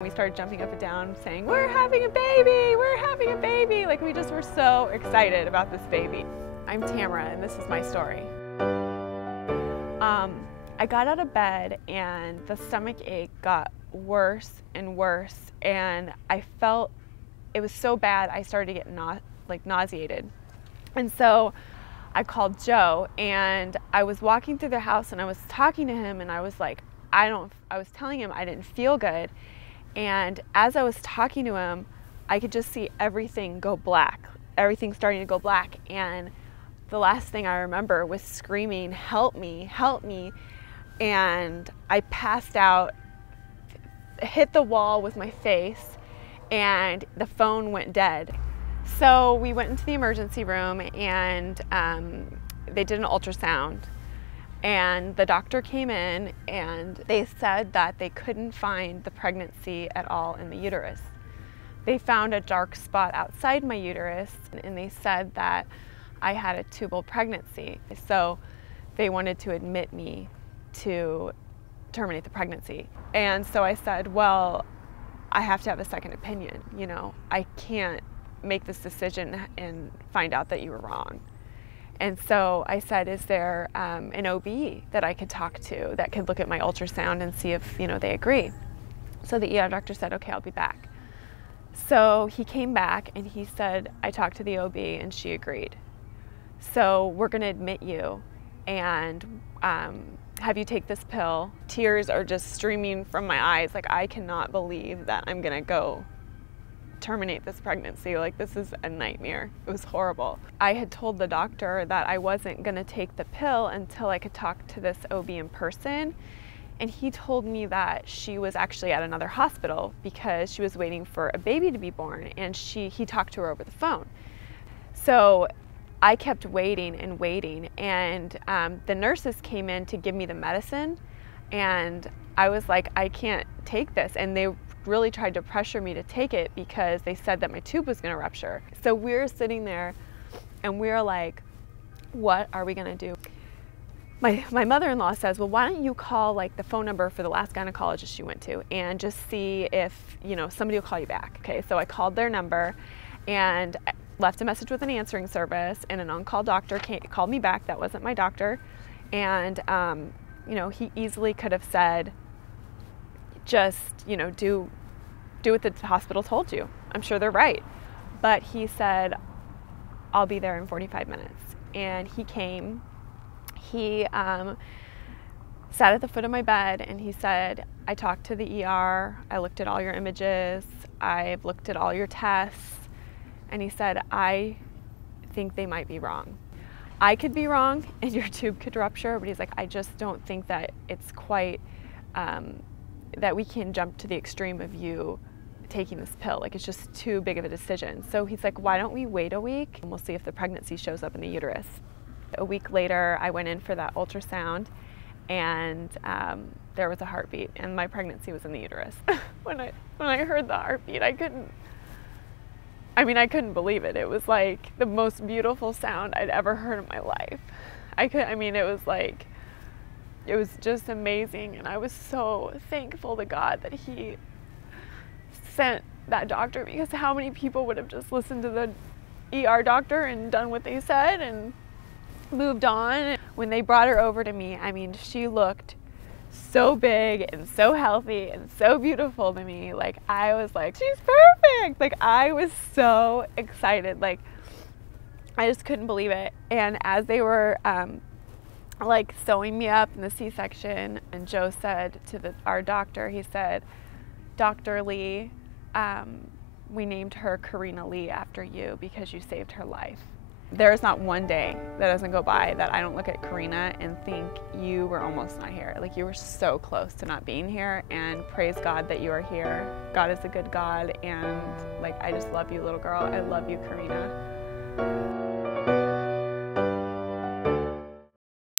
We started jumping up and down saying, "We're having a baby! We're having a baby!" Like, we just were so excited about this baby. I'm Tamara, and this is my story. I got out of bed and the stomach ache got worse and worse, and I felt it was so bad I started to get nauseated. And so I called Joe, and I was walking through the house and I was talking to him, and I was like, I was telling him I didn't feel good. And as I was talking to him, I could just see everything go black. Everything starting to go black. And the last thing I remember was screaming, "Help me, help me." And I passed out, hit the wall with my face, and the phone went dead. So we went into the emergency room, and they did an ultrasound. And the doctor came in, and they said that they couldn't find the pregnancy at all in the uterus. They found a dark spot outside my uterus, and they said that I had a tubal pregnancy. So they wanted to admit me to terminate the pregnancy. And so I said, well, I have to have a second opinion. You know, I can't make this decision and find out that you were wrong. And so I said, is there an OB that I could talk to that could look at my ultrasound and see if, they agree? So the ER doctor said, okay, I'll be back. So he came back and he said, I talked to the OB and she agreed. So we're gonna admit you and have you take this pill. Tears are just streaming from my eyes. Like, I cannot believe that I'm gonna go terminate this pregnancy. Like, this is a nightmare. It was horrible. I had told the doctor that I wasn't gonna take the pill until I could talk to this OB in person, and he told me that she was actually at another hospital because she was waiting for a baby to be born, and he talked to her over the phone. So I kept waiting and waiting, and the nurses came in to give me the medicine, and I was like, I can't take this, and they really tried to pressure me to take it because they said that my tube was going to rupture. So we're sitting there and we're like, what are we going to do? My mother-in-law says, well, why don't you call like the phone number for the last gynecologist you went to and just see if somebody will call you back. Okay, so I called their number and left a message with an answering service, and an on-call doctor called me back. That wasn't my doctor. And he easily could have said, just do what the hospital told you. I'm sure they're right. But he said, I'll be there in 45 minutes. And he came. He sat at the foot of my bed and he said, I talked to the ER, I looked at all your images, I've looked at all your tests, and he said, I think they might be wrong. I could be wrong and your tube could rupture, but he's like, I just don't think that it's quite that we can jump to the extreme of you taking this pill. Like, it's just too big of a decision. So he's like, why don't we wait a week and we'll see if the pregnancy shows up in the uterus. A week later, I went in for that ultrasound, and there was a heartbeat, and my pregnancy was in the uterus. When I heard the heartbeat, I couldn't believe it. It was like the most beautiful sound I'd ever heard in my life. It was just amazing, and I was so thankful to God that he sent that doctor, because how many people would have just listened to the ER doctor and done what they said and moved on. When they brought her over to me, she looked so big and so healthy and so beautiful to me. Like, I was like, she's perfect. Like, I was so excited. Like, I just couldn't believe it. And as they were sewing me up in the C-section, and Joe said to our doctor, he said, Dr. Lee, we named her Karina Lee after you because you saved her life. There's not one day that doesn't go by that I don't look at Karina and think, you were almost not here. Like, you were so close to not being here, and praise God that you are here. God is a good God, and I just love you, little girl. I love you, Karina.